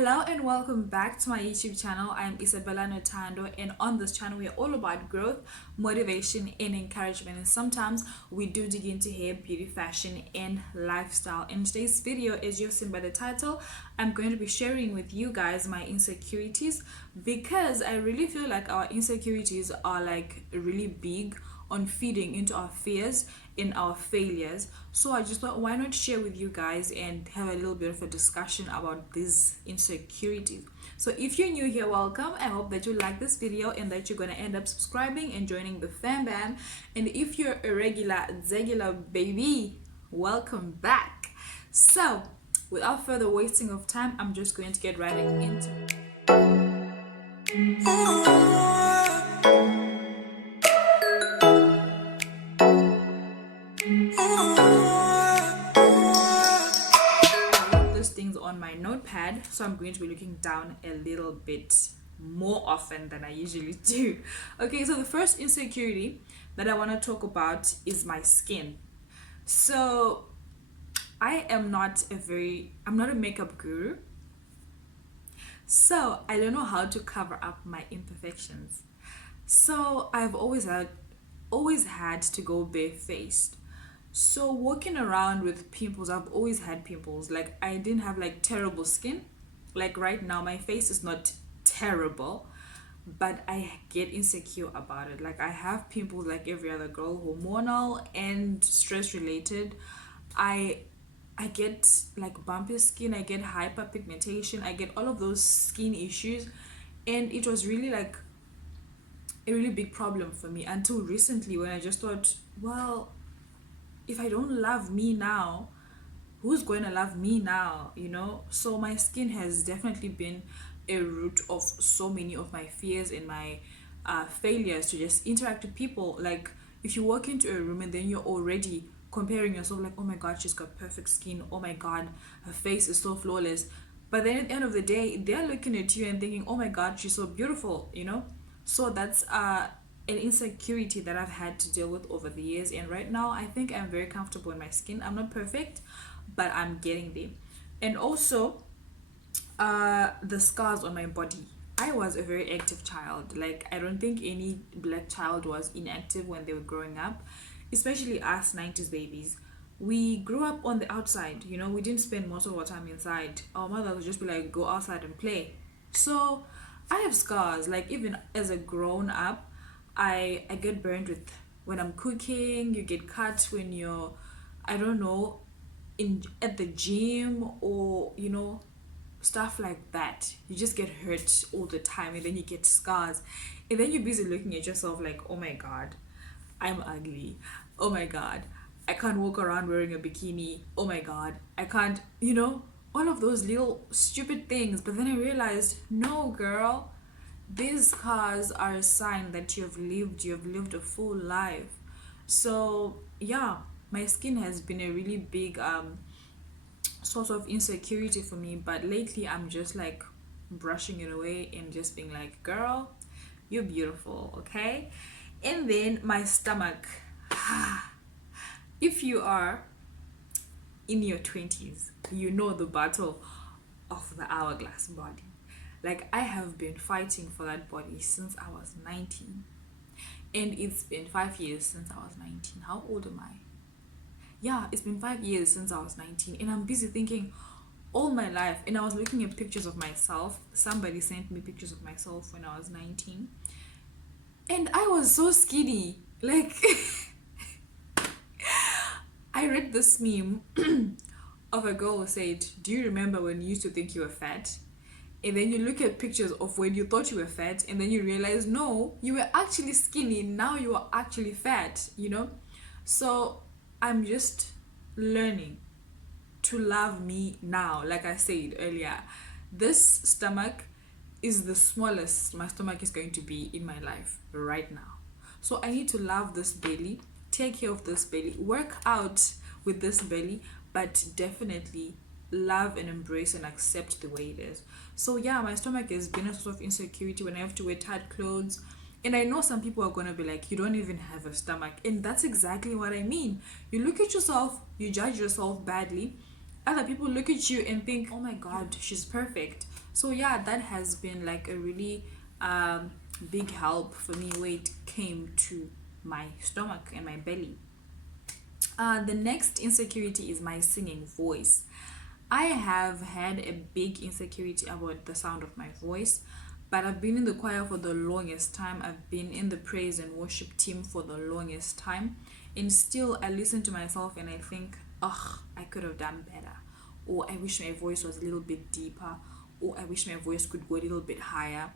Hello and welcome back to my YouTube channel. I'm Isabella Notando, and on this channel we are all about growth, motivation, and encouragement. And sometimes we do dig into hair, beauty, fashion, and lifestyle. In today's video, as you've seen by the title, I'm going to be sharing with you guys my insecurities because I really feel like our insecurities are like really big on feeding into our fears in our failures. So I just thought, why not share with you guys and have a little bit of a discussion about these insecurities. So if you're new here, welcome. I hope that you like this video and that you're gonna end up subscribing and joining the fam bam. And if you're a regular baby, welcome back. So without further wasting of time, I'm just going to get right into those things on my notepad, so I'm going to be looking down a little bit more often than I usually do. Okay, so the first insecurity that I want to talk about is my skin. So I'm not a makeup guru, so I don't know how to cover up my imperfections. So I've always had to go barefaced. So walking around with pimples, I've always had pimples. Like I didn't have like terrible skin. Like right now, my face is not terrible, but I get insecure about it. Like I have pimples like every other girl, hormonal and stress related. I I get like bumpy skin, I get hyperpigmentation, I get all of those skin issues, and it was really like a really big problem for me until recently when I just thought, well, if I don't love me now, who's going to love me now, you know? So my skin has definitely been a root of so many of my fears and my failures to just interact with people. Like if you walk into a room and then you're already comparing yourself, like, oh my god, she's got perfect skin, oh my god, her face is so flawless. But then at the end of the day, they're looking at you and thinking, oh my god, she's so beautiful, you know? So that's an insecurity that I've had to deal with over the years. And right now, I think I'm very comfortable in my skin. I'm not perfect, but I'm getting there. And also, the scars on my body. I was a very active child. Like, I don't think any black child was inactive when they were growing up, especially us 90s babies. We grew up on the outside, you know, we didn't spend most of our time inside. Our mother would just be like, go outside and play. So I have scars. Like, even as a grown up, I get burned with when I'm cooking, you get cut when you're, I don't know, in at the gym, or you know, stuff like that. You just get hurt all the time and then you get scars. And then you're busy looking at yourself like, oh my god, I'm ugly. Oh my god, I can't walk around wearing a bikini. Oh my god, I can't, you know, all of those little stupid things. But then I realized, no, girl, these scars are a sign that you've lived a full life. So yeah, my skin has been a really big source of insecurity for me, but lately I'm just like brushing it away and just being like, girl, you're beautiful, okay? And then my stomach. If you are in your 20s, you know the battle of the hourglass body. Like, I have been fighting for that body since I was 19, and it's been 5 years since I was 19. How old am I? Yeah, it's been 5 years since I was 19, and I'm busy thinking all my life. And I was looking at pictures of myself. Somebody sent me pictures of myself when I was 19, and I was so skinny. Like, I read this meme of a girl who said, do you remember when you used to think you were fat? And then you look at pictures of when you thought you were fat, and then you realize, no, you were actually skinny. Now you are actually fat, you know? So I'm just learning to love me now. Like I said earlier, this stomach is the smallest my stomach is going to be in my life right now. So I need to love this belly, take care of this belly, work out with this belly, but definitely love and embrace and accept the way it is. So yeah, my stomach has been a source of insecurity when I have to wear tight clothes. And I know some people are going to be like, you don't even have a stomach. And that's exactly what I mean. You look at yourself, you judge yourself badly. Other people look at you and think, oh my god, she's perfect. So yeah, that has been like a really um, big help for me when it came to my stomach and my belly. The next insecurity is my singing voice. I have had a big insecurity about the sound of my voice, but I've been in the choir for the longest time. I've been in the praise and worship team for the longest time. And still, I listen to myself and I think, ugh, I could have done better. Or I wish my voice was a little bit deeper. Or I wish my voice could go a little bit higher.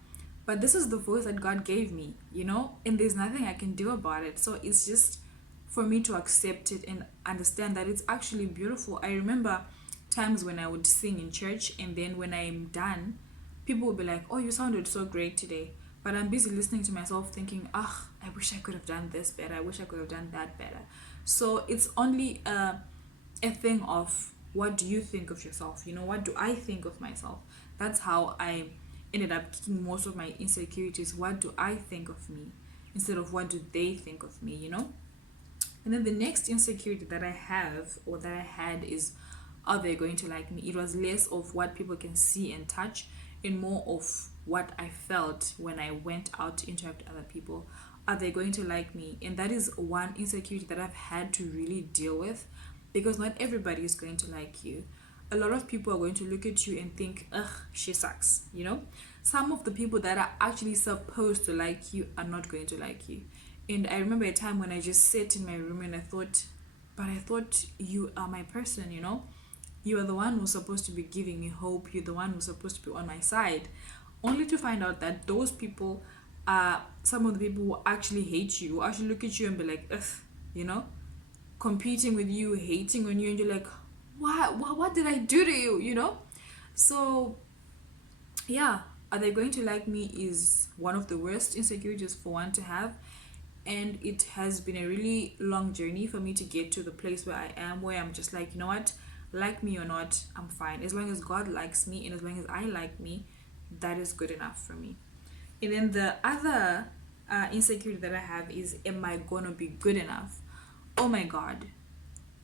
But this is the voice that God gave me, you know? And there's nothing I can do about it. So it's just for me to accept it and understand that it's actually beautiful. I remember times when I would sing in church, and then when I'm done, people would be like, "Oh, you sounded so great today." But I'm busy listening to myself thinking, "Ah, I wish I could have done this better. I wish I could have done that better." So it's only a thing of what do you think of yourself? You know, what do I think of myself? That's how I ended up kicking most of my insecurities. What do I think of me? Instead of what do they think of me, you know? And then the next insecurity that I have or that I had is, are they going to like me? It was less of what people can see and touch and more of what I felt when I went out to interact with other people. Are they going to like me? And that is one insecurity that I've had to really deal with, because not everybody is going to like you. A lot of people are going to look at you and think, ugh, she sucks, you know? Some of the people that are actually supposed to like you are not going to like you. And I remember a time when I just sat in my room and I thought, but I thought you are my person, you know? You are the one who's supposed to be giving me hope. You're the one who's supposed to be on my side. Only to find out that those people are some of the people who actually hate you, who actually look at you and be like, ugh, you know? Competing with you, hating on you, and you're like, what did I do to you, you know? So yeah, are they going to like me is one of the worst insecurities for one to have. And it has been a really long journey for me to get to the place where I am, where I'm just like, you know what, like me or not, I'm fine. As long as God likes me and as long as I like me, that is good enough for me. And then the other insecurity that I have is, am I gonna be good enough? Oh my God,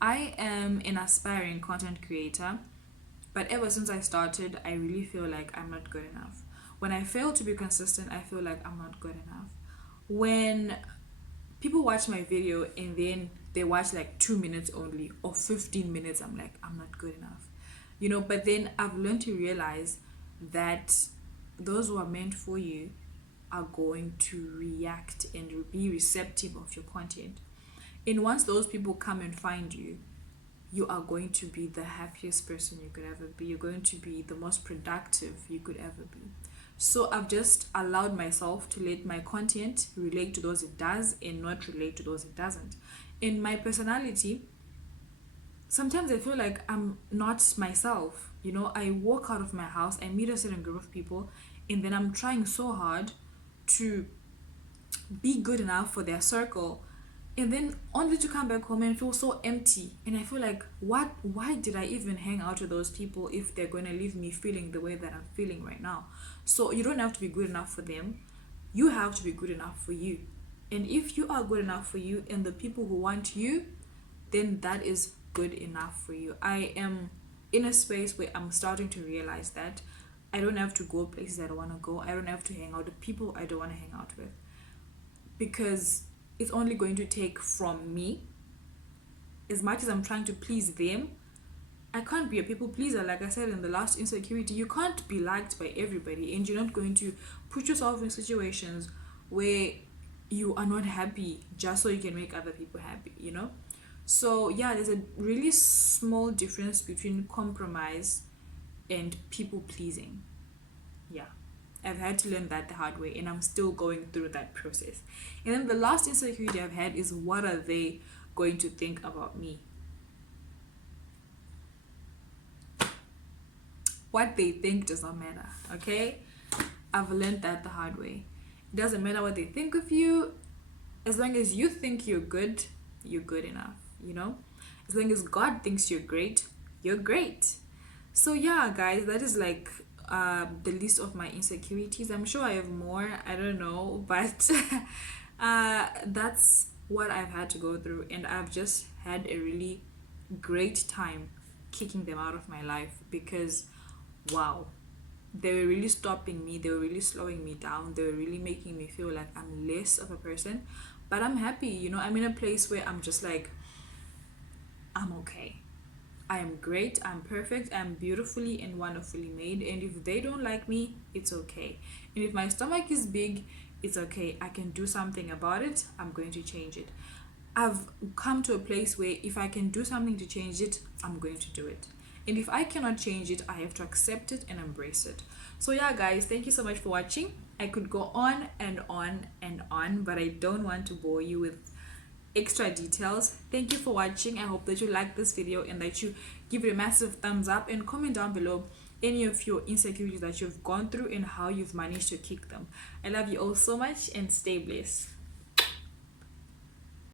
I am an aspiring content creator, but ever since I started, I really feel like I'm not good enough. When I fail to be consistent, I feel like I'm not good enough. When people watch my video and then they watch like 2 minutes only or 15 minutes, I'm like, I'm not good enough, you know. But then I've learned to realize that those who are meant for you are going to react and be receptive of your content. And once those people come and find you, you are going to be the happiest person you could ever be. You're going to be the most productive you could ever be. So I've just allowed myself to let my content relate to those it does and not relate to those it doesn't. In my personality, sometimes I feel like I'm not myself. You know, I walk out of my house, I meet a certain group of people, and then I'm trying so hard to be good enough for their circle, and then only to come back home and feel so empty. And I feel like, what, why did I even hang out with those people if they're going to leave me feeling the way that I'm feeling right now? So you don't have to be good enough for them, you have to be good enough for you. And if you are good enough for you and the people who want you, then that is good enough for you. I am in a space where I'm starting to realize that I don't have to go places I don't want to go. I don't have to hang out with people I don't want to hang out with, because it's only going to take from me. As much as I'm trying to please them, I can't be a people pleaser. Like I said in the last insecurity, you can't be liked by everybody, and you're not going to put yourself in situations where you are not happy just so you can make other people happy, you know? So yeah, there's a really small difference between compromise and people pleasing. Yeah, I've had to learn that the hard way, and I'm still going through that process. And then the last insecurity I've had is, what are they going to think about me? What they think does not matter, okay? I've learned that the hard way. It doesn't matter what they think of you. As long as you think you're good enough, you know? As long as God thinks you're great, you're great. So yeah, guys, that is like the list of my insecurities. I'm sure I have more, I don't know, but that's what I've had to go through, and I've just had a really great time kicking them out of my life, because wow, they were really stopping me, they were really slowing me down, they were really making me feel like I'm less of a person. But I'm happy, you know, I'm in a place where I'm just like, I'm okay. I am great, I'm perfect, I'm beautifully and wonderfully made. And if they don't like me, it's okay. And if my stomach is big, it's okay. I can do something about it. I'm going to change it. I've come to a place where if I can do something to change it, I'm going to do it. And if I cannot change it, I have to accept it and embrace it. So, yeah, guys, thank you so much for watching. I could go on and on and on, but I don't want to bore you with extra details. Thank you for watching. I hope that you like this video and that you give it a massive thumbs up, and comment down below any of your insecurities that you've gone through and how you've managed to kick them. I love you all so much, and stay blessed.